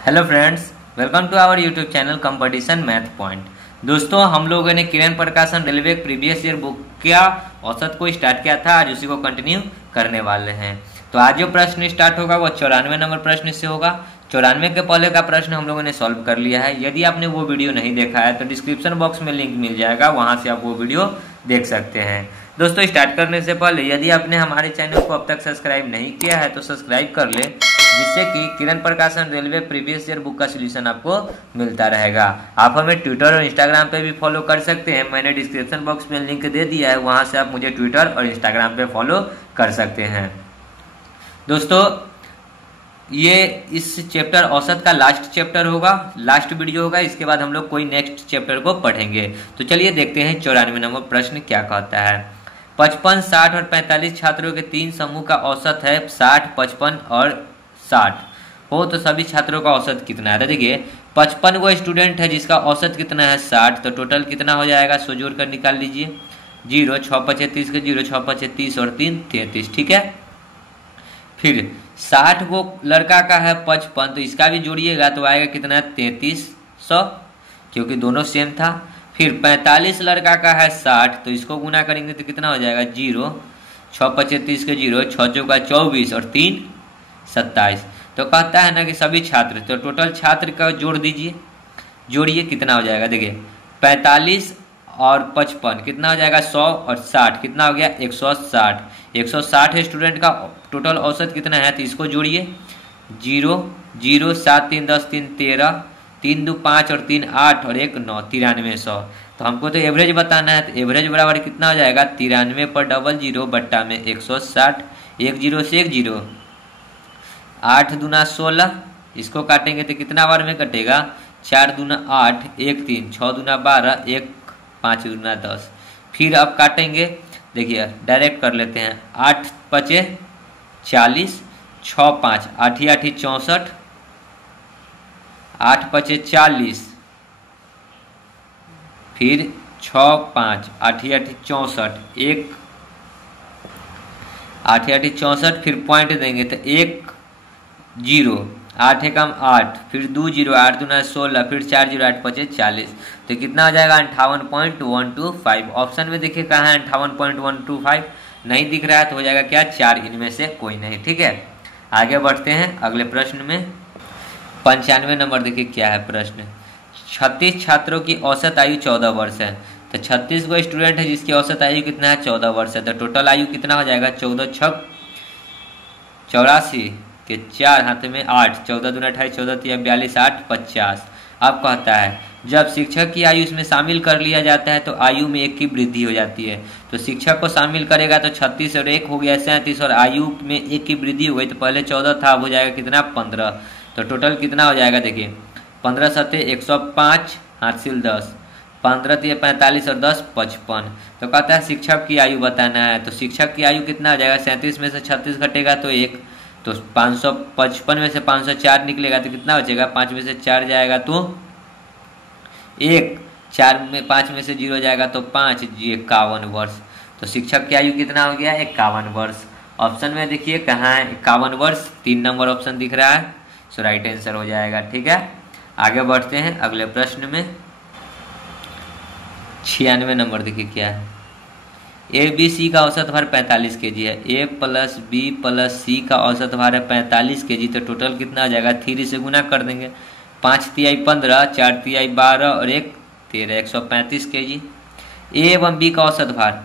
Hello friends, welcome to our YouTube channel competition math point. दोस्तों, हम लोगों ने किरण प्रकाशन रेलवे प्रीवियस ईयर बुक का औसत को स्टार्ट किया था। आज उसी को कंटिन्यू करने वाले हैं। तो आज जो प्रश्न स्टार्ट होगा वो 94 नंबर प्रश्न से होगा। 94 के पहले का प्रश्न हम लोगों ने सॉल्व कर लिया है। यदि आपने वो वीडियो नहीं देखा है तो डिस्क्रिप्शन बॉक्स में लिंक मिल जाएगा, वहां से आप वो वीडियो देख सकते हैं। दोस्तों, स्टार्ट करने से पहले यदि आपने हमारे चैनल को अब तक सब्सक्राइब नहीं किया है तो सब्सक्राइब कर ले, जिससे कि किरण प्रकाशन रेलवे प्रीवियस ईयर बुक का सॉल्यूशन आपको मिलता रहेगा। आप हमें ट्विटर और इंस्टाग्राम पे भी फॉलो कर सकते हैं। मैंने डिस्क्रिप्शन बॉक्स में लिंक दे दिया है, वहां से आप मुझे ट्विटर और इंस्टाग्राम पे फॉलो कर सकते हैं। दोस्तों, ये इस चैप्टर औसत का लास्ट चैप्टर होगा, लास्ट वीडियो होगा। इसके बाद हम लोग कोई नेक्स्ट चैप्टर को पढ़ेंगे। तो चलिए देखते हैं 94 नंबर प्रश्न क्या कहता है। 55, 60 और 45 छात्रों के तीन समूह का औसत है 60, 55 और 60 हो, तो सभी छात्रों का औसत कितना है? तो देखिए, 55 वो स्टूडेंट है जिसका औसत कितना है 60, तो टोटल कितना हो जाएगा? सो जोड़ कर निकाल लीजिए। 0, 6 5 30 के 0, 6 5 30 और 3 33, ठीक है। फिर 60 वो लड़का का है 55, तो इसका भी जोड़िएगा तो आएगा कितना? 3300, क्योंकि दोनों सेम था। फिर 45 लड़का का है 60, तो इसको गुना करेंगे तो कितना हो जाएगा? 0, 6 5 30 के 0, 6 चौका 24 और 3 27। तो कहता है ना कि सभी छात्र, तो टोटल छात्र का जोड़ दीजिए, जोड़िए कितना हो जाएगा? देखिए, 45 और 55 कितना हो जाएगा? 100 और 60 कितना हो गया? 160। 160 स्टूडेंट का टोटल औसत कितना है? तो इसको जोड़िए। 0 0 7 3 10 3 13, 3 2 5 और 3 8 और 1 9, 9300। तो हमको तो एवरेज बताना है, तो एवरेज बराबर कितना हो जाएगा? 93 पर 00 बट्टा में 160, 1 0 से 1 0, 8 दूना 16, इसको काटेंगे तो कितना बार में कटेगा? 4 दूना 8, 1 3, 6 दूना 12, 1 5 दूना 10। फिर अब काटेंगे, देखिए डायरेक्ट कर लेते हैं। 8 5 40, 6 5 8 8 64, 8 5 40, फिर 6 5 8 8 64, 1 8 8 64, फिर पॉइंट देंगे तो 1 0, 8 एकम 8, फिर 2 0, 8 दूना 16, फिर 4 0, 8 5 40। तो कितना हो जाएगा? 58.125। ऑप्शन में देखिए कहाँ है 58.125, नहीं दिख रहा है तो हो जाएगा क्या? 4 इनमें से कोई नहीं, ठीक है। आगे बढ़ते हैं अगले प्रश्न में। 95 नंबर देखिए क्या है प्रश्न। 36 छात्रों की औसत आयु 14 वर्ष है। तो 36 गो स्टूडेंट है जिसकी औसत आयु कितना है? 14 वर्ष है। तो टोटल आयु कितना हो जाएगा? 14 छक 84 के 4 हाथ में 8, 14 दूना 28, 14 3 42, 8 50। अब कहता है जब शिक्षक की आयु इसमें शामिल कर लिया जाता है तो आयु में 1 की वृद्धि हो जाती है। तो शिक्षक को शामिल करेगा तो 36 और 1 हो गया 37, और आयु में 1 की वृद्धि हो गई तो पहले 14 था, अब हो जाएगा कितना? 15। तो टोटल कितना हो जाएगा? देखिए, 15 7 105, हासिल 10, 15 3 45 और 10 55। तो कहता है शिक्षक की आयु बताना है। तो शिक्षक की आयु कितना हो जाएगा? 37 में से 36 घटेगा तो 1, तो 555 में से 504 निकलेगा तो कितना बचेगा? 5 में से 4 जाएगा तो 1, 4 में 5 में से 0 जाएगा तो 5, 51 वर्ष। तो शिक्षक की आयु कितना हो गया? 51 वर्ष। ऑप्शन में देखिए कहाँ है 51 वर्ष? 3 नंबर ऑप्शन दिख रहा है, सो राइट आंसर हो जाएगा, ठीक है। आगे बढ़ते हैं अगले प्रश्न में। 96 नंबर देखिए क्या है। ए बी सी का औसत भार 45 kg है। ए प्लस बी प्लस सी का औसत भार है 45 kg। तो टोटल कितना आ जाएगा? 3 से गुना कर देंगे। 5 तिहाई 15, 4 तिहाई 12 और 1 13, 135 kg। ए एवं बी का औसत भार,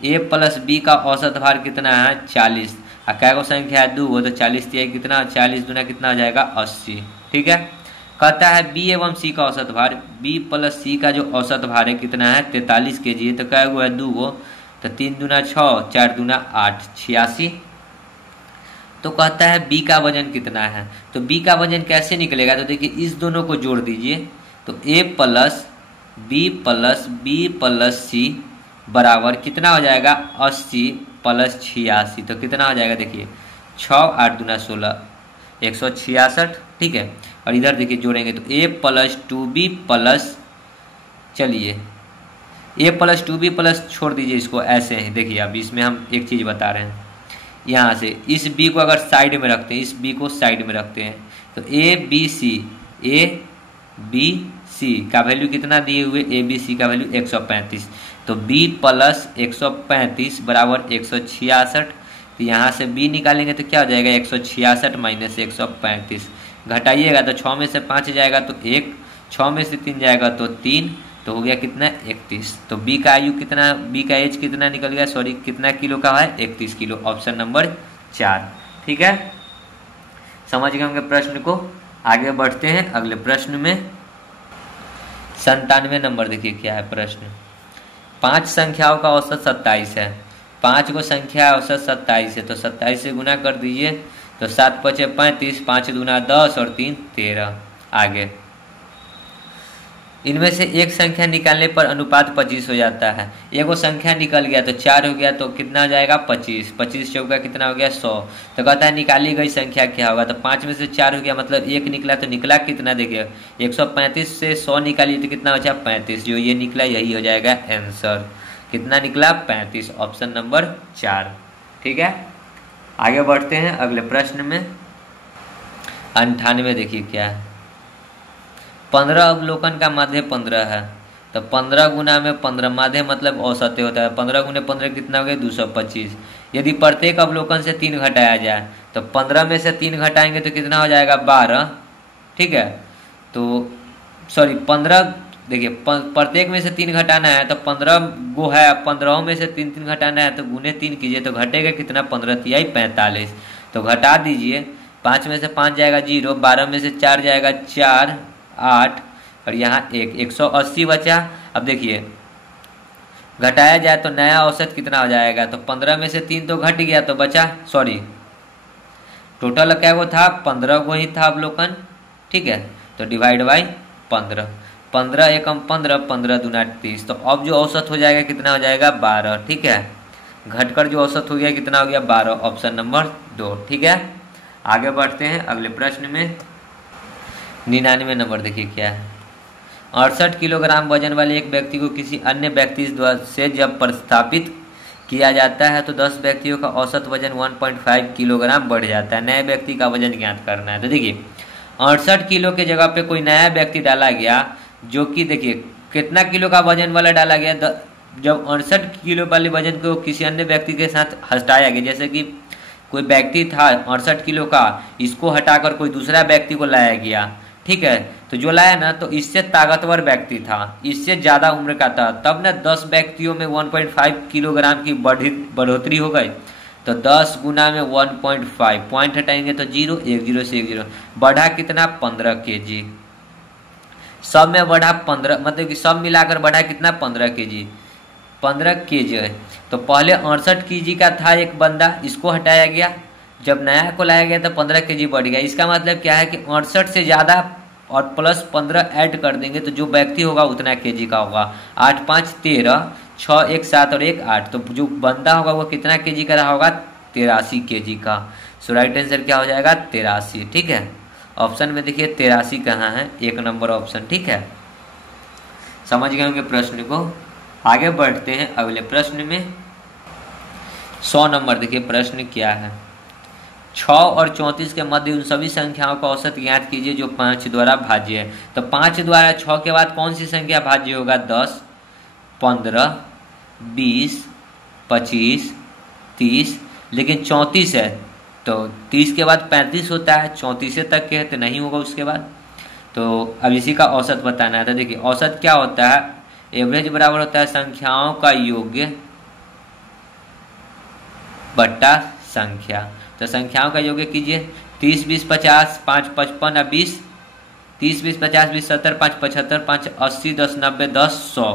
ए प्लस बी का औसत भार कितना है? 40। और क्या को संख्या है? 2, तो 40 तिहाई कितना? 40 दूना कितना आ जाएगा? 80, ठीक है। कहता है बी एवं सी का औसत भार, बी प्लस सी का जो औसत भार है कितना है? 43 kg है। तो क्या हुआ है? 2 गो, तो 3 दूना 6, 4 दूना 8, 86। तो कहता है बी का वजन कितना है। तो बी का वजन कैसे निकलेगा? तो देखिए इस दोनों को जोड़ दीजिए, तो ए प्लस बी प्लस सी बराबर कितना हो जाएगा? 80 प्लस 86। तो कितना हो जाएगा? देखिए 6 8 दूना 16, 166, ठीक है। और इधर देखिए जोड़ेंगे तो ए प्लस 2b प्लस, चलिए ए प्लस 2b प्लस छोड़ दीजिए इसको ऐसे ही। देखिए अब इसमें हम एक चीज़ बता रहे हैं, यहाँ से इस बी को अगर साइड में रखते हैं, इस बी को साइड में रखते हैं, तो A B C A B C का वैल्यू कितना दिए हुए, ए बी सी का वैल्यू 135, तो b प्लस 135 बराबर 166। तो यहाँ से b निकालेंगे तो क्या हो जाएगा, 166 माइनस 135, घटाइएगा तो 6 में से 5 जाएगा तो 1, 6 में से 3 जाएगा तो 3, तो हो गया कितना 31। तो b का आयु कितना, b का एज कितना निकल गया, सॉरी कितना किलो का है, 31 किलो, ऑप्शन नंबर 4। ठीक है, समझ गए होंगे प्रश्न को। आगे बढ़ते हैं अगले प्रश्न में। 97 नंबर देखिए क्या है प्रश्न। 5 संख्याओं का औसत 27 है, 5 को संख्या औसत 27 है, तो 27 से गुना कर दीजिए, तो 7 पचे 35, 5 दूना 10 और 3 13। आगे इनमें से एक संख्या निकालने पर अनुपात 25 हो जाता है। एगो संख्या निकल गया तो 4 हो गया, तो कितना हो जाएगा 25, 25 चौका कितना हो गया 100। तो कहता है निकाली गई संख्या क्या होगा, तो 5 में से 4 हो गया, मतलब 1 निकला, तो निकला कितना, देखिए 135 से 100 निकालिए तो कितना हो जाए 35, जो ये निकला यही हो जाएगा आंसर। कितना निकला 35, ऑप्शन नंबर 4। ठीक है, आगे बढ़ते हैं अगले प्रश्न में। 98 देखिए क्या है। 15 अवलोकन का माध्य 15 है, तो 15 गुना में 15 माध्य मतलब औसत होता है, 15 गुने 15 कितना हो गया 225। यदि प्रत्येक अवलोकन से 3 घटाया जाए तो 15 में से 3 घटाएंगे तो कितना हो जाएगा 12। ठीक है, तो सॉरी 15, देखिए प्रत्येक में से 3 घटाना है तो 15 गो है, 15 में से 3 3 घटाना है तो गुने 3 कीजिए तो घटेगा कितना 15 तिहाई 45। तो घटा दीजिए, 5 में से 5 जाएगा 0, 12 में से 4 जाएगा 4, 8 और यहाँ 1, 180 बचा। अब देखिए घटाया जाए तो नया औसत कितना हो जाएगा, तो 15 में से 3 तो घट गया तो बचा, सॉरी टोटल क्या वो था 15 को ही था अवलोकन। ठीक है, तो डिवाइड बाई 15, 15 एकम 15, 15 दूना 30, तो अब जो औसत हो जाएगा कितना हो जाएगा 12। ठीक है, घटकर जो औसत हो गया कितना हो गया 12, ऑप्शन नंबर 2। ठीक है, आगे बढ़ते हैं अगले प्रश्न में। 99 नंबर देखिए क्या है। 68 किलोग्राम वजन वाले एक व्यक्ति को किसी अन्य व्यक्ति से जब प्रतिस्थापित किया जाता है तो 10 व्यक्तियों का औसत वजन 1.5 किलोग्राम बढ़ जाता है। नए व्यक्ति का वजन ज्ञात करना है। तो देखिए 68 किलो के जगह पे कोई नया व्यक्ति डाला गया, जो कि देखिए कितना किलो का वजन वाला डाला गया, जब 68 किलो वाले वजन को किसी अन्य व्यक्ति के साथ हटाया गया, जैसे कि कोई व्यक्ति था 68 किलो का, इसको हटाकर कोई दूसरा व्यक्ति को लाया गया। ठीक है, तो जो लाया ना तो इससे ताकतवर व्यक्ति था, इससे ज़्यादा उम्र का था, तब ना 10 व्यक्तियों में 1.5 किलोग्राम की बढ़ोतरी हो गई। तो 10 गुना में 1.5, पॉइंट हटाएंगे तो 0, 1 0 से 1 0, बढ़ा कितना 15 kg। सब में बढ़ा 15, मतलब कि सब मिलाकर बढ़ा कितना 15 kg, 15 kg है। तो पहले 68 kg का था एक बंदा, इसको हटाया गया, जब नया को लाया गया तो 15 kg बढ़ गया। इसका मतलब क्या है कि 68 से ज़्यादा और प्लस 15 ऐड कर देंगे तो जो व्यक्ति होगा उतना केजी का होगा। 8 5 13, 6 1 7 और 1 8, तो जो बंदा होगा वो कितना केजी का रहा होगा 83 केजी का। सो राइट आंसर क्या हो जाएगा 83। ठीक है, ऑप्शन में देखिए 83 कहाँ है, 1 नंबर ऑप्शन। ठीक है, समझ गए होंगे प्रश्न को। आगे बढ़ते हैं अगले प्रश्न में। 100 नंबर देखिए प्रश्न क्या है। 6 और 34 के मध्य उन सभी संख्याओं का औसत ज्ञात कीजिए जो 5 द्वारा भाज्य है। तो 5 द्वारा 6 के बाद कौन सी संख्या भाज्य होगा, 10, 15, 20, 25, 30, लेकिन 34 है तो 30 के बाद 35 होता है, 34 तक के है तो नहीं होगा उसके बाद। तो अब इसी का औसत बताना है। तो देखिए औसत क्या होता है, एवरेज बराबर होता है संख्याओं का योग बट्टा संख्या। तो संख्याओं का योग कीजिए, 30 20 50, 5 55 और 20, 30 20 50 20 70, 5 75, 5 80, 10 90, 10 100,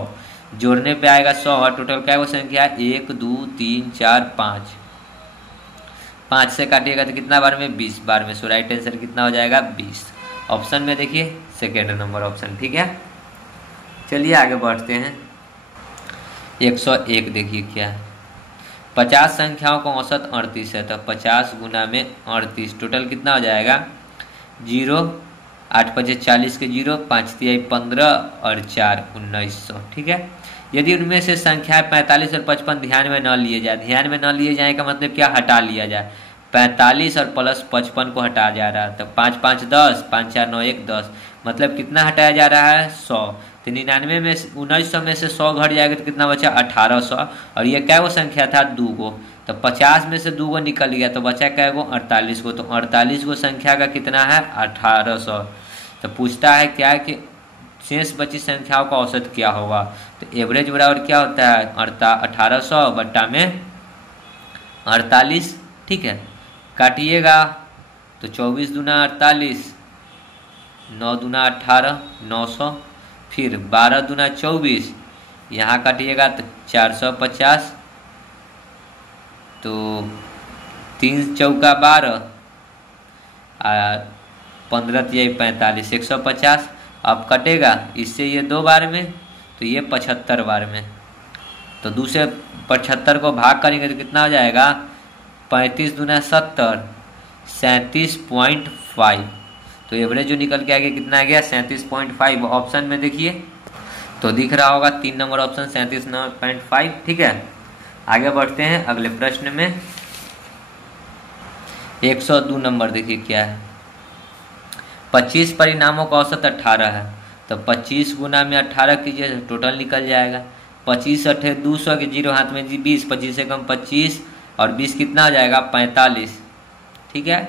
जोड़ने पे आएगा 100 और टोटल क्या है वो संख्या 1 2 3 4 5, 5 से काटिएगा तो कितना बार में 20 बार में। सो राइट आंसर कितना हो जाएगा 20, ऑप्शन में देखिए सेकेंड नंबर ऑप्शन। ठीक है, चलिए आगे बढ़ते हैं। 101 देखिए क्या है। 50 संख्याओं का औसत 38 है, तो 50 गुना में 38, टोटल कितना हो जाएगा 0, 8 5 40 के 0, 5 3 15 और 4 1900। ठीक है, यदि उनमें से संख्या 45 और 55 ध्यान में न लिए जाए, ध्यान में न लिए जाए का मतलब क्या, हटा लिया जाए। 45 और प्लस 55 को हटा जा रहा है, तो 5 5 10, 5 4 9 1 10, मतलब कितना हटाया जा रहा है 100। तो 99 में 1900 में से 100 घट जाएगा तो कितना बचा 1800। और ये क्या वो संख्या था 2 गो, तो 50 में से 2 गो निकल गया तो बचा क्या गो 48 गो, तो 48 गो संख्या का कितना है 1800। तो पूछता है क्या कि शेष बची संख्याओं का औसत क्या होगा, तो एवरेज बराबर क्या होता है 1800 बट्टा में 48। ठीक है, काटिएगा तो 24 दूना 48, 9 दूना 18, 900, फिर 12 दूना 24, यहाँ काटिएगा तो 450, तो 3 चौका 12, 15 तिहाई 45, 150। अब कटेगा इससे ये 2 बार में, तो ये 75 बार में, तो दूसरे 75 को भाग करेंगे तो कितना हो जाएगा 35 दूना 70, 37.5। तो एवरेज जो निकल के आ गया कितना आ गया 37.5। ऑप्शन में देखिए तो दिख रहा होगा 3 नंबर ऑप्शन 37.5। ठीक है, आगे बढ़ते हैं अगले प्रश्न में। 102 नंबर देखिए क्या है। 25 परिणामों का औसत 18 है, तो 25 गुना में 18 कीजिए तो टोटल निकल जाएगा। 25 अठे 200 के 0 हाथ में 20, 25 से कम 25 और 20 कितना हो जाएगा 45। ठीक है,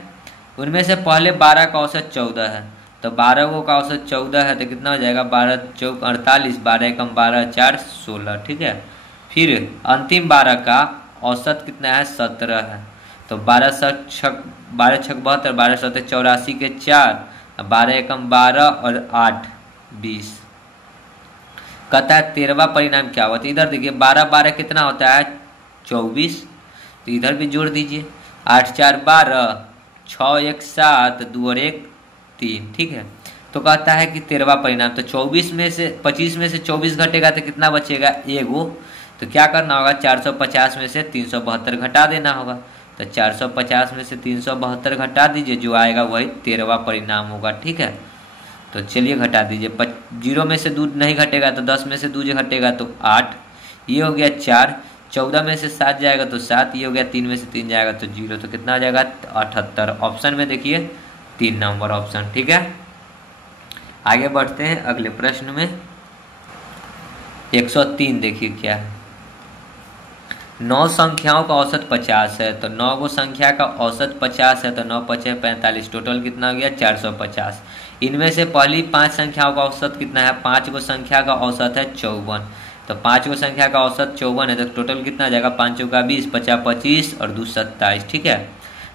उनमें से पहले 12 का औसत 14 है, तो 12 को का औसत 14 है तो कितना हो जाएगा 12 चौक 48, 12 कम 12 4 16। ठीक है, फिर अंतिम 12 का औसत कितना है 17 है, तो 12 छक 72, 12 7 84 के 4, 12 कम 12 और 8 20। कहता है 13वां परिणाम क्या हुआ, तो इधर देखिए 12 12 कितना होता है 24, तो इधर भी जोड़ दीजिए 8 4 12, 6 1 7, 2 और 1 3। ठीक है, तो कहता है कि 13वां परिणाम, तो 24 में से 25 में से 24 घटेगा तो कितना बचेगा एगो, तो क्या करना होगा 450 में से 372 घटा देना होगा, तो 450 में से 372 घटा दीजिए, जो आएगा वही 13वां परिणाम होगा। ठीक है, तो चलिए घटा दीजिए। 0 में से 2 नहीं घटेगा तो 10 में से 2 घटेगा तो 8, ये हो गया 4, 14 में से 7 जाएगा तो 7, ये हो गया 3 में से 3 जाएगा तो 0, तो कितना आ जाएगा 78। ऑप्शन में देखिए 3 नंबर ऑप्शन। ठीक है, आगे बढ़ते हैं अगले प्रश्न में। 103 देखिए क्या है। 9 संख्याओं का औसत 50 है, तो 9 गो संख्या का औसत 50 है, तो 9 5 45, टोटल कितना हो गया 450। इनमें से पहली 5 संख्याओं का औसत कितना है, 5 गो संख्या का औसत है 54, तो 5 गो संख्या का औसत 54 है, तो टोटल कितना आ जाएगा 5 चौका 20, 50 25 और 2 27। ठीक है,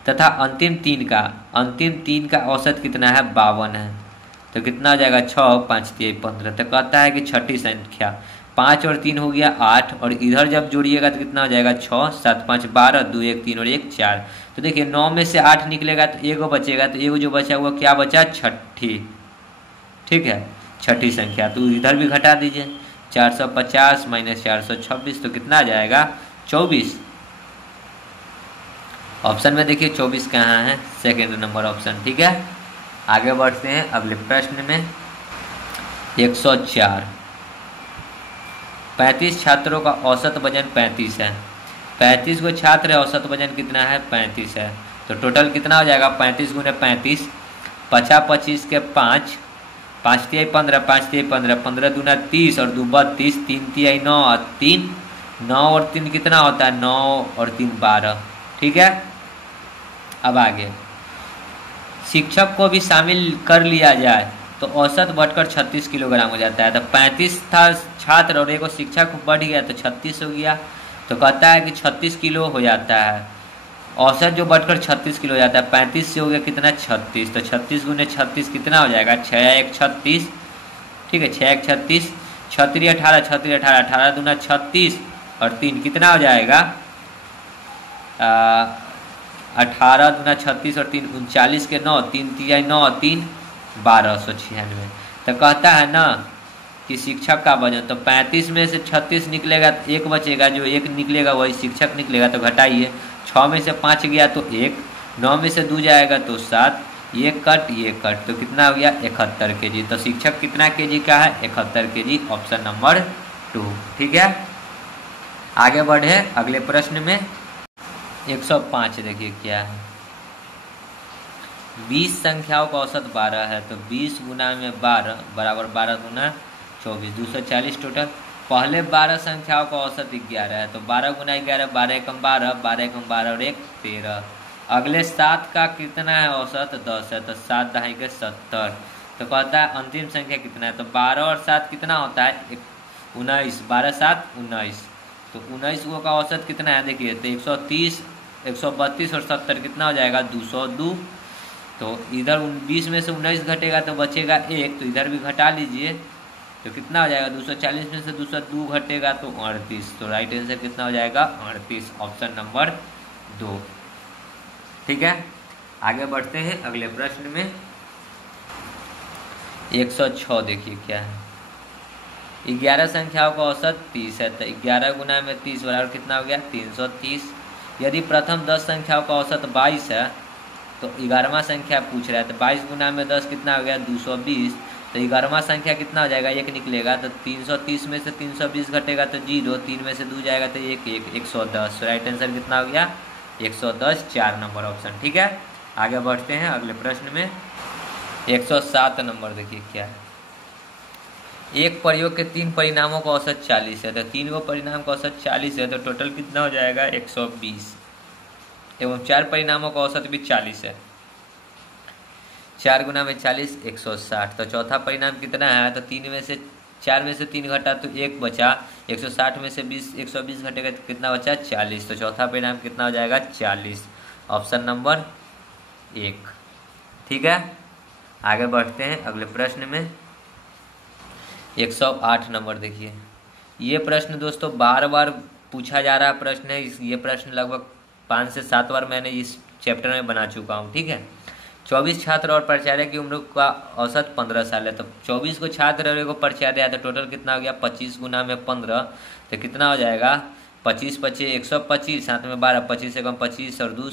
तथा अंतिम 3 का औसत कितना है 52 है, तो कितना आ जाएगा 6 5 3 15। तो कहता है कि छठी संख्या 5 और 3 हो गया 8, और इधर जब जोड़िएगा तो कितना हो जाएगा 6 7 5 12, 2 1 3 और 1 4। तो देखिए 9 में से 8 निकलेगा तो एगो बचेगा, तो एगो जो बचा हुआ क्या बचा छठी। ठीक है, छठी संख्या, तो इधर भी घटा दीजिए 450 माइनस 426, तो कितना आ जाएगा 24। ऑप्शन में देखिए 24 कहाँ है, सेकेंड नंबर ऑप्शन। ठीक है, आगे बढ़ते हैं अगले प्रश्न में। 104 35 छात्रों का औसत वजन 35 है, 35 को छात्र है, औसत वजन कितना है 35 है, तो टोटल कितना हो जाएगा 35 गुने 35, 50 25 के 5, 5 तिहाई 15, 5 तिहाई 15, 15 दूना 30 और 2 32, 3 तिहाई 9 और 3, 9 और 3 कितना होता है 9 और 3 12। ठीक है, अब आगे शिक्षक को भी शामिल कर लिया जाए तो औसत बढ़कर 36 किलोग्राम हो जाता है, तो 35 था छात्र और एक शिक्षक बढ़ गया तो 36 हो गया, तो कहता है कि 36 किलो हो जाता है, औसत जो बढ़कर 36 किलो हो जाता है, 35 से हो गया कितना 36, तो 36 गुने 36 कितना हो जाएगा 6 1 36। ठीक है, 6 1 36, 36 18, 36 18, 18 दूना 36 और 3 कितना हो जाएगा 18 दूना 36 और 3 39 के 9, 3 तिहाई 9 3 1296। तो कहता है ना कि शिक्षक का वजन, तो 35 में से 36 निकलेगा तो 1 बचेगा, जो 1 निकलेगा वही शिक्षक निकलेगा, तो घटाइए 6 में से 5 गया तो 1, 9 में से 2 जाएगा तो 7, ये कट, तो कितना हो गया 71 kg। तो शिक्षक कितना kg का है 71 kg, ऑप्शन नंबर 2। ठीक है, आगे बढ़े अगले प्रश्न में। 105 देखिए क्या है। 20 संख्याओं का औसत 12 है, तो 20 गुना में 12 बराबर 12 गुना 24, 240 टोटल। पहले 12 संख्याओं का औसत 11 है, तो 12 गुना 11, 12 एकम 12, 12 एकम 12 और 1 13। अगले 7 का कितना है औसत? 10 है, तो 7 दहाई के 70। तो कहता है अंतिम संख्या कितना है, तो 12 और 7 कितना होता है? 19, 12 7 19, तो 19 वो का औसत कितना है देखिए, तो 130, 132 और 70 कितना हो जाएगा? 202। तो इधर 20 में से 19 घटेगा तो बचेगा 1, तो इधर भी घटा लीजिए, तो कितना हो जाएगा? 240 में से 202 घटेगा तो 38। तो राइट आंसर कितना हो जाएगा? 38, ऑप्शन नंबर 2। ठीक है, आगे बढ़ते हैं अगले प्रश्न में। 106 देखिए क्या है। 11 संख्याओं का औसत 30 है, तो 11 गुना में 30 बराबर कितना हो गया? 330। यदि प्रथम 10 संख्याओं का औसत 22 है, तो 11वां संख्या पूछ रहा है, तो 22 गुना में 10 कितना हो गया? 220। तो 11वां संख्या कितना हो जाएगा? 1 निकलेगा, तो 330 में से 320 घटेगा तो 0, 3 में से 2 जाएगा तो 1 1, 110। राइट आंसर कितना हो गया? 110, 4 नंबर ऑप्शन। ठीक है, आगे बढ़ते हैं अगले प्रश्न में। 107 नंबर देखिए क्या है। एक प्रयोग के 3 परिणामों का औसत 40 है, तो 3 को परिणाम का औसत 40 है, तो टोटल कितना हो जाएगा? 120। एवं 4 परिणामों का औसत भी 40 है, 4 गुना में 40, 160। तो चौथा परिणाम कितना है? तो 3 में से 4 में से 3 घटा तो 1 बचा, 160 में से 120 घटेगा तो कितना बचा? 40। तो चौथा परिणाम कितना हो जाएगा? 40, ऑप्शन नंबर 1। ठीक है, आगे बढ़ते हैं अगले प्रश्न में। 108 नंबर देखिए। ये प्रश्न दोस्तों बार बार पूछा जा रहा प्रश्न है। ये प्रश्न लगभग 5 से 7 बार मैंने इस चैप्टर में बना चुका हूँ। ठीक है, 24 छात्र और प्राचार्य की उम्र का औसत 15 साल है, तो 24 को छात्र और एगो प्राचार्य है, तो टोटल कितना हो गया? 25 गुना में 15, तो कितना हो जाएगा? 25 25 125, साथ में 12, 25 एकम 25 और 2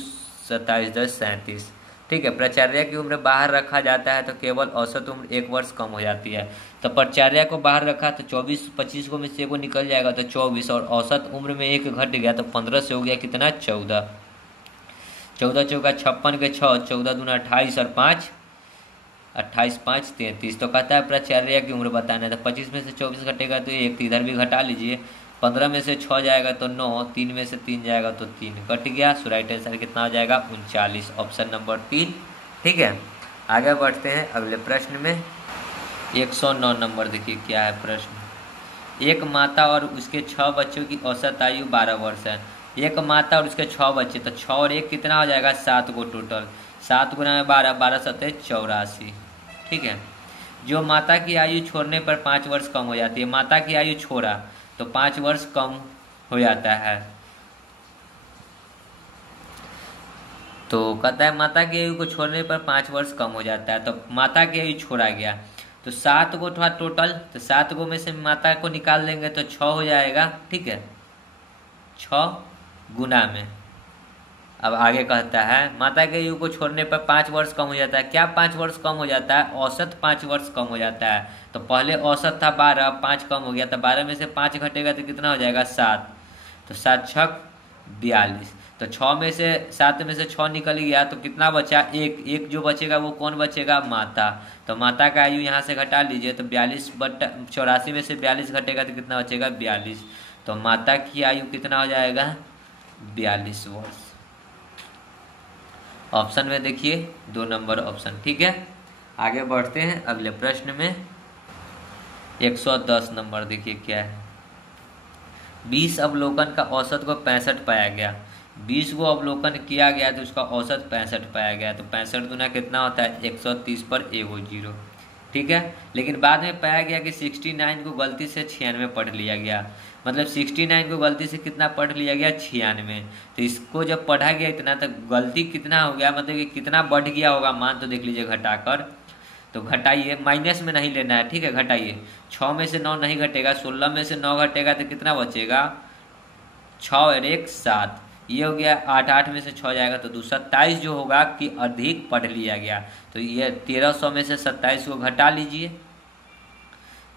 27 10 37। ठीक है, प्राचार्य की उम्र बाहर रखा जाता है तो केवल औसत उम्र 1 वर्ष कम हो जाती है। तो प्राचार्य को बाहर रखा तो 24, 25 को में से को निकल जाएगा तो 24, और औसत उम्र में 1 घट गया तो 15 से हो गया कितना? 14। 14 चौका 56 के 6, 14 दूना 28 और 5 28 5 33। तो कहता है प्राचार्य की उम्र बताना है, तो 25 में से 24 घटेगा तो 1, तो इधर भी घटा लीजिए। 15 में से 6 जाएगा तो 9, 3 में से 3 जाएगा तो 3, कट गया। सो राइट आंसर कितना हो जाएगा? 39, ऑप्शन नंबर 3। ठीक है, आगे बढ़ते हैं अगले प्रश्न में। 109 नंबर देखिए क्या है प्रश्न। एक माता और उसके 6 बच्चों की औसत आयु 12 वर्ष है। एक माता और उसके 6 बच्चे, तो 6 और 1 कितना हो जाएगा? 7 को टोटल। 7 गुना में 12, 12 7 84। ठीक है, जो माता की आयु छोड़ने पर 5 वर्ष कम हो जाती है। माता की आयु छोड़ा तो 5 वर्ष कम हो जाता है। तो कहता है माता की आयु को छोड़ने पर 5 वर्ष कम हो जाता है, तो माता की आयु छोड़ा गया, तो 7 को था टोटल, तो 7 को में से माता को निकाल देंगे तो 6 हो जाएगा। ठीक है, 6 गुना में, अब आगे कहता है माता के आयु को छोड़ने पर 5 वर्ष कम हो जाता है। क्या 5 वर्ष कम हो जाता है? औसत 5 वर्ष कम हो जाता है। तो पहले औसत था 12, 5 कम हो गया, तो 12 में से 5 घटेगा तो कितना हो जाएगा? 7। तो 7 छक 42, तो 6 में से 7 में से 6 निकल गया तो कितना बचा? 1 जो बचेगा वो कौन बचेगा? माता। तो माता का आयु यहाँ से घटा लीजिए, तो 42 बटा 84 में से 42 घटेगा तो कितना बचेगा? 42। तो माता की आयु कितना हो जाएगा? 42 वर्ष। ऑप्शन में देखिए 2 नंबर ऑप्शन। ठीक है, आगे बढ़ते हैं अगले प्रश्न में। 110 नंबर देखिए क्या है। 20 अवलोकन का औसत को 65 पाया गया। 20 को अवलोकन किया गया तो उसका औसत 65 पाया गया, तो 65 गुना कितना होता है? 130 पर एगो 0। ठीक है, लेकिन बाद में पाया गया कि 69 को गलती से 96 पढ़ लिया गया। मतलब 69 को गलती से कितना पढ़ लिया गया? 96। तो इसको जब पढ़ा गया इतना, तो गलती कितना हो गया, मतलब कि कितना बढ़ गया होगा मान, तो देख लीजिए घटाकर। तो घटाइए, माइनस में नहीं लेना है। ठीक है, घटाइए। 6 में से 9 नहीं घटेगा, 16 में से 9 घटेगा तो कितना बचेगा? 6 और 1 7, ये हो गया 8, 8 में से 6 जाएगा तो 227 जो होगा कि अधिक पढ़ लिया गया। तो ये 1300 में से 27 को घटा लीजिए,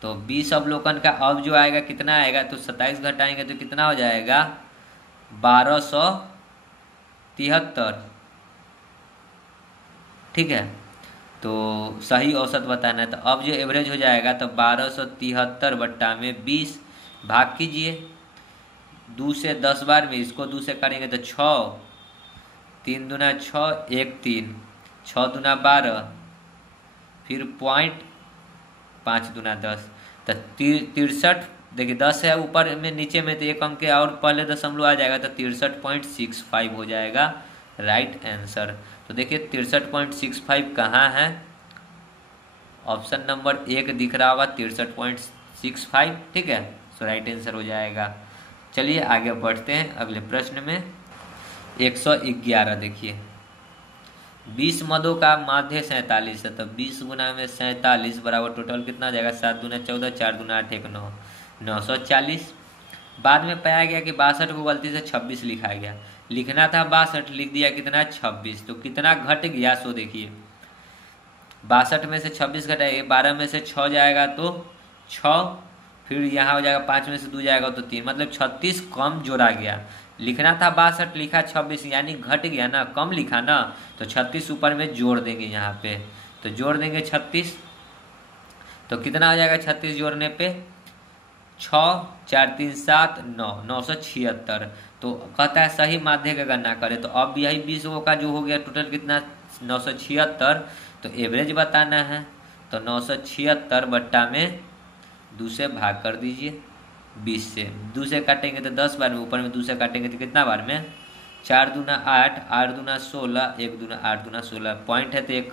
तो 20 अवलोकन का अब जो आएगा कितना आएगा? तो 27 घटाएंगे तो कितना हो जाएगा? 1273। ठीक है। तो सही औसत बताना है। तो अब जो एवरेज हो जाएगा तो 1273 बट्टा में 20 भाग कीजिए 2 से 10 बार में, इसको 2 से करेंगे तो 6, 3 दूना 6, 1 3, 6 दूना 12, फिर पॉइंट 5 दूना 10, तो 63। देखिए 10 है ऊपर में, नीचे में तो एक अंक के और पहले दशमलव आ जाएगा तो 63.65 हो जाएगा राइट आंसर। तो देखिए 63.65 कहाँ है, ऑप्शन नंबर 1 दिख रहा होगा 63.65, ठीक है। सो राइट आंसर हो जाएगा। चलिए आगे बढ़ते हैं अगले प्रश्न में। 111 देखिए 20 मदों का माध्य 47 है, तो 20 गुना में 47 बराबर टोटल कितना आ जाएगा, 7 दूना 14, 4 दूना 8, 1 9, 940। बाद में पाया गया कि 62 को गलती से 26 लिखा गया, लिखना था 62, लिख दिया कितना 26, तो कितना घट गया सो देखिए 62 में से 26 घटाइए, 12 में से 6 जाएगा तो 6, फिर यहाँ हो जाएगा 5 में से 2 जाएगा तो 3, मतलब 36 कम जोड़ा गया। लिखना था 62 लिखा 26, यानी घट गया ना, कम लिखा ना, तो 36 ऊपर में जोड़ देंगे यहाँ पे, तो जोड़ देंगे 36, तो कितना हो जाएगा 36 जोड़ने पे 6, 4 3 7 9, 976। तो कहता है सही माध्य का गणना करें, तो अब यही 20 का जो हो गया टोटल कितना 976, तो एवरेज बताना है, तो 976 बट्टा में 2 से भाग कर दीजिए 20 से, 2 से काटेंगे तो 10 बार में, ऊपर में 2 से काटेंगे तो कितना बार में 4 दूना 8, 8 दूना 16, 1 दूना 8 दूना 16, पॉइंट है तो एक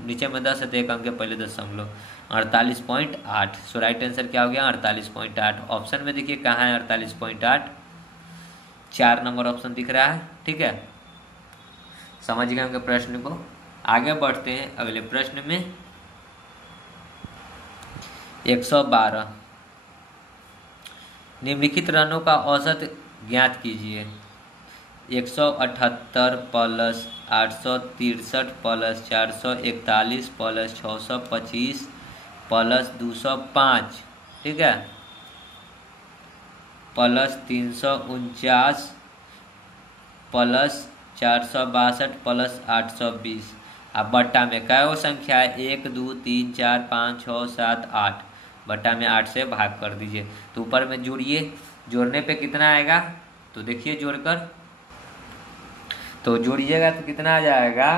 नीचे में 10 है तो एक अंक के पहले दशमलव, 48.8। सो राइट आंसर क्या हो गया 48.8। ऑप्शन में देखिए कहाँ है 48.8, 4 नंबर ऑप्शन दिख रहा है, ठीक है। समझ गए हमके प्रश्न को। आगे बढ़ते हैं अगले प्रश्न में। 112 निम्नलिखित रनों का औसत ज्ञात कीजिए। 178 प्लस 863 प्लस 441 प्लस 625 प्लस 205, ठीक है, प्लस 349 प्लस 462 प्लस 820। अब बट्टा में क्या वो संख्या है 1 2 3 4 5 6 7 8, बट्टा में 8 से भाग कर दीजिए, तो ऊपर में जोड़िए, जोड़ने पे कितना आएगा, तो देखिए जोड़कर, तो जोड़िएगा तो कितना आ जाएगा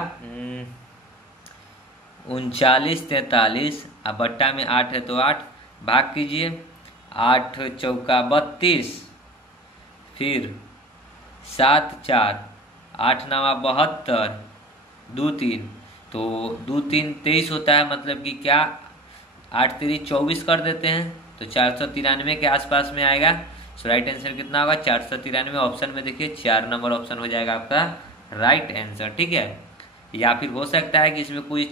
3943, अब बट्टा में 8 है तो 8 भाग कीजिए, 8 चौका 32, फिर 7 4, 8 नवा 72, 2 3, तो 2 3 23 होता है, मतलब कि क्या 8 3 24 कर देते हैं, तो 493 के आसपास में आएगा। सो राइट आंसर कितना होगा 493, ऑप्शन में देखिए 4 नंबर ऑप्शन हो जाएगा आपका राइट आंसर, ठीक है। या फिर हो सकता है कि इसमें कोई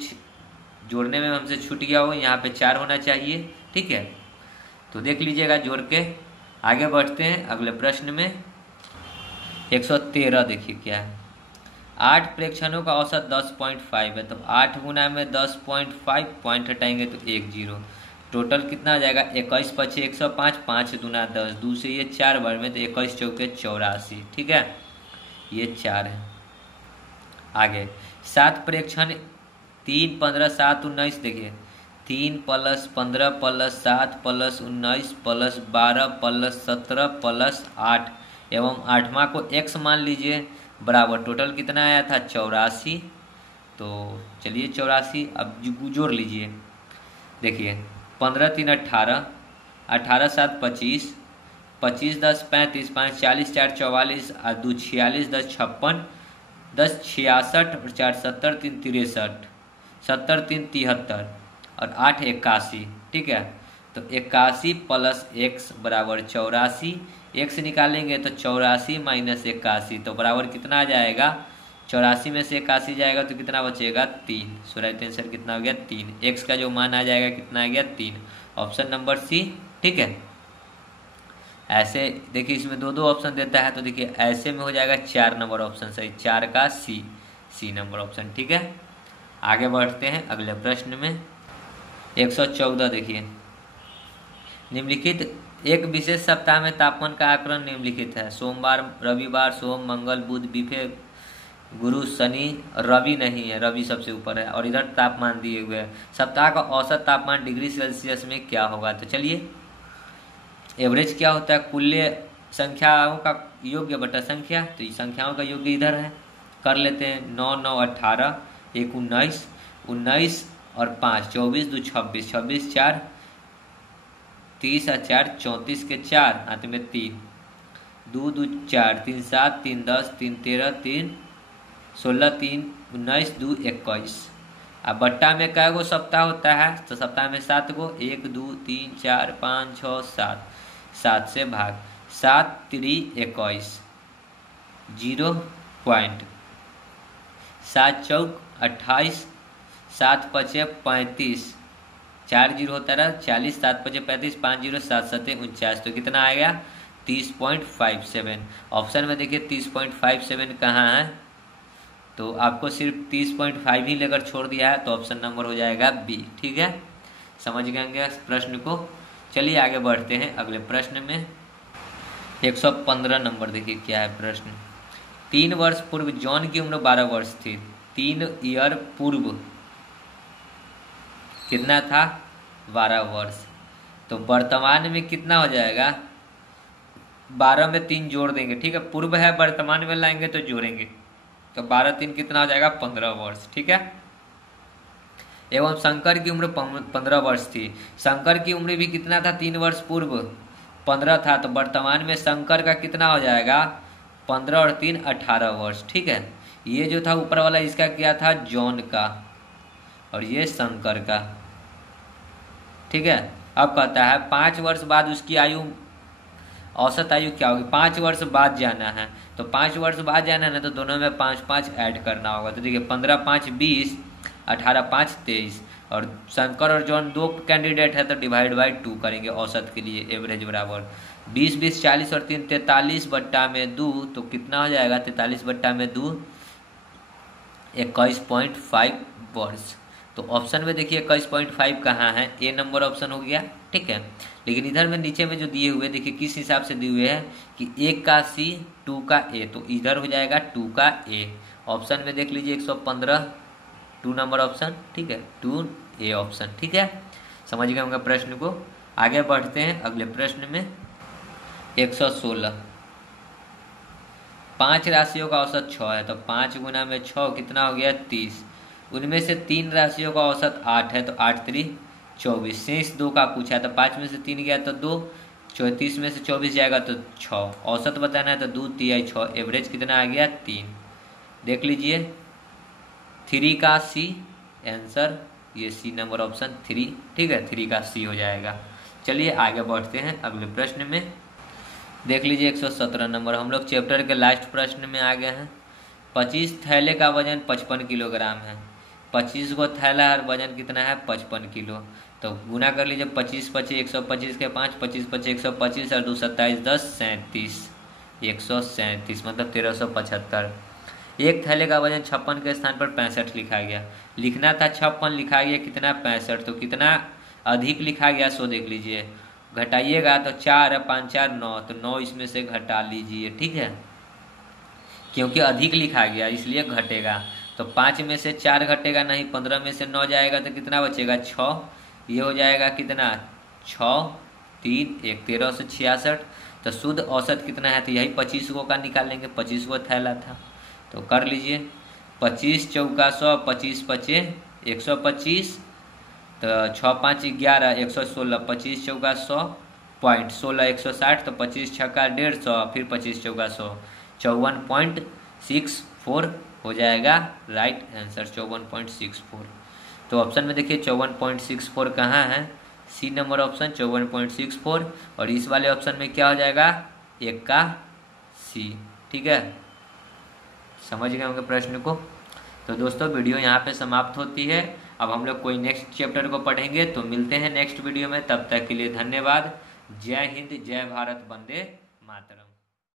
जोड़ने में हमसे छूट गया हो, यहाँ पे 4 होना चाहिए, ठीक है। तो देख लीजिएगा जोड़ के। आगे बढ़ते हैं अगले प्रश्न में। 113 देखिए क्या है, 8 प्रेक्षणों का औसत 10.5 है, तो 8 गुना में 10.5, पॉइंट हटाएंगे तो 1 0, टोटल कितना आ जाएगा 21 5 105, 5 दूना 10, 2 से ये 4 बार में तो 21 चौके 84, ठीक है, ये 4 है। आगे 7 प्रेक्षण 3 15 7 19, देखिए 3 plus 15 plus 7 plus 19 plus 12 plus 17 plus 8 एवं 8वां को x मान लीजिए, बराबर टोटल कितना आया था 84। तो चलिए 84 अब जोड़ लीजिए, देखिए 15 3 18, 18 7 25, 25 10 35, 5 40 4 44, 2 46, 10 56, 10 66 और 4 70 3 63, 70 3 73 और 8 81, ठीक है। तो 81 प्लस x बराबर 84, x निकालेंगे तो 84 माइनस 81, तो बराबर कितना आ जाएगा 84 में से 81 जाएगा तो कितना बचेगा 3। सो राइट आंसर कितना हो गया 3, x का जो मान आ जाएगा कितना आ गया 3, ऑप्शन नंबर सी, ठीक है। ऐसे देखिए इसमें 2 2 ऑप्शन देता है, तो देखिए ऐसे में हो जाएगा 4 नंबर ऑप्शन सही, 4 का सी नंबर ऑप्शन, ठीक है। आगे बढ़ते हैं अगले प्रश्न में। 114 देखिए, निम्नलिखित एक विशेष सप्ताह में तापमान का आकलन निम्नलिखित है। सोमवार, रविवार, सोम, मंगल, बुध, गुरु, शनि, रवि नहीं है, रवि सबसे ऊपर है। और इधर तापमान दिए हुए हैं। सप्ताह का औसत तापमान डिग्री सेल्सियस में क्या होगा? तो चलिए, एवरेज क्या होता है? कुल संख्याओं का योग्य बटा संख्या। तो ये संख्याओं का योग्य इधर है, कर लेते हैं। 9 9 18, 1 19, 19 और 5 24, 2 26, 26 4 30 और 4 34 के 4 हाथ में 3, 2 2 4, 3 7, 3 10, 3 13, 3 16, 3 19, 2 21। अब बट्टा में कै गो सप्ताह होता है? तो सप्ताह में 7 गो, 1 2 3 4 5 6 7, 7 से भाग, 7 3 21, 0 पॉइंट, 7 चौक 28, 7 पचे 35, 4 जीरो होता रहा 40, 7 पचे 35, 5 जीरो 7 सते 49। तो कितना आएगा? 30.57। ऑप्शन में देखिए 30.57 कहाँ है? तो आपको सिर्फ 30.5 ही लेकर छोड़ दिया है, तो ऑप्शन नंबर हो जाएगा बी। ठीक है, समझ गए प्रश्न को। चलिए आगे बढ़ते हैं अगले प्रश्न में। 115 नंबर देखिए क्या है प्रश्न। 3 वर्ष पूर्व जॉन की उम्र 12 वर्ष थी। 3 ईयर पूर्व कितना था? 12 वर्ष। तो वर्तमान में कितना हो जाएगा? 12 में 3 जोड़ देंगे, ठीक है। पूर्व है, वर्तमान में लाएंगे तो जोड़ेंगे, तो 12 3 कितना हो जाएगा? 15 वर्ष। ठीक है। एवं शंकर की उम्र 15 वर्ष थी। शंकर की उम्र भी कितना था? 3 वर्ष पूर्व 15 था। तो वर्तमान में शंकर का कितना हो जाएगा? 15 और 3 18 वर्ष। ठीक है। ये जो था ऊपर वाला, इसका क्या था? जॉन का, और ये शंकर का। ठीक है। अब कहता है 5 वर्ष बाद उसकी आयु, औसत आयु क्या होगी? 5 वर्ष बाद जाना है, तो 5 वर्ष बाद जाना है ना, तो दोनों में 5 5 ऐड करना होगा। तो देखिए 15 5 20, 18 5 23, और शंकर और जॉन 2 कैंडिडेट है, तो डिवाइड बाई 2 करेंगे औसत के लिए। एवरेज बराबर 20 20 40 और 3 43 बट्टा में 2, तो कितना हो जाएगा? 43 बट्टा में 2 21.5 वर्ष। तो ऑप्शन में देखिए 21.5 कहाँ है? ए नंबर ऑप्शन हो गया। ठीक है। लेकिन इधर में नीचे में जो दिए हुए देखिए किस हिसाब से दिए हुए हैं कि 1 का सी 2 का ए, तो इधर हो जाएगा 2 का ए। ऑप्शन में देख लीजिए 115 2 नंबर ऑप्शन। ठीक है, 2 ए ऑप्शन। ठीक है, समझ गए होंगे प्रश्न को। आगे बढ़ते हैं अगले प्रश्न में। 116, 5 राशियों का औसत 6 है, तो 5 गुना में 6 कितना हो गया? 30। उनमें से 3 राशियों का औसत 8 है, तो 8 3 24। शेष 2 का पूछा है, तो 5 में से 3 गया तो 2, 34 में से 24 जाएगा तो 6। औसत बताना है तो 2 3 6, एवरेज कितना आ गया? 3। देख लीजिए 3 का सी आंसर, ये सी नंबर ऑप्शन 3। ठीक है, 3 का सी हो जाएगा। चलिए आगे बढ़ते हैं अगले प्रश्न में। देख लीजिए 117 नंबर। हम लोग चैप्टर के लास्ट प्रश्न में आ गए हैं। 25 थैले का वजन 55 किलोग्राम है। 25 को थैला और वजन कितना है? 55 किलो। तो गुना कर लीजिए 25 25 125 के 5, 25 25 125 और 2 27 10 37, 137 मतलब 1375। एक थैले का वजन 56 के स्थान पर 65 लिखा गया। लिखना था 56, लिखा गया कितना? 65। तो कितना अधिक लिखा गया सो देख लीजिए। घटाइएगा तो 4 है, 5 4 9, तो 9 इसमें से घटा लीजिए। ठीक है, क्योंकि अधिक लिखा गया इसलिए घटेगा। तो 5 में से 4 घटेगा नहीं, 15 में से 9 जाएगा तो कितना बचेगा? 6। ये हो जाएगा कितना? 6 3 1 13 से 66। तो शुद्ध औसत कितना है? तो यही 25 को का निकालेंगे। 25 को थैला था, तो कर लीजिए 25 चौका 100, 25 पचे 125, तो 6 5 11 116, 25 चौका 100 पॉइंट 16 160, तो 25 छक्का 150, फिर 25 चौका 100, 54.64 हो जाएगा राइट आंसर। 54.64। तो ऑप्शन में देखिए 54.64 कहाँ है? C number option 54.64। और इस वाले ऑप्शन में क्या हो जाएगा? 1 का सी। ठीक है, समझ गए होंगे प्रश्न को। तो दोस्तों वीडियो यहाँ पे समाप्त होती है। अब हम लोग कोई नेक्स्ट चैप्टर को पढ़ेंगे, तो मिलते हैं नेक्स्ट वीडियो में। तब तक के लिए धन्यवाद। जय हिंद, जय भारत, वंदे मातरम।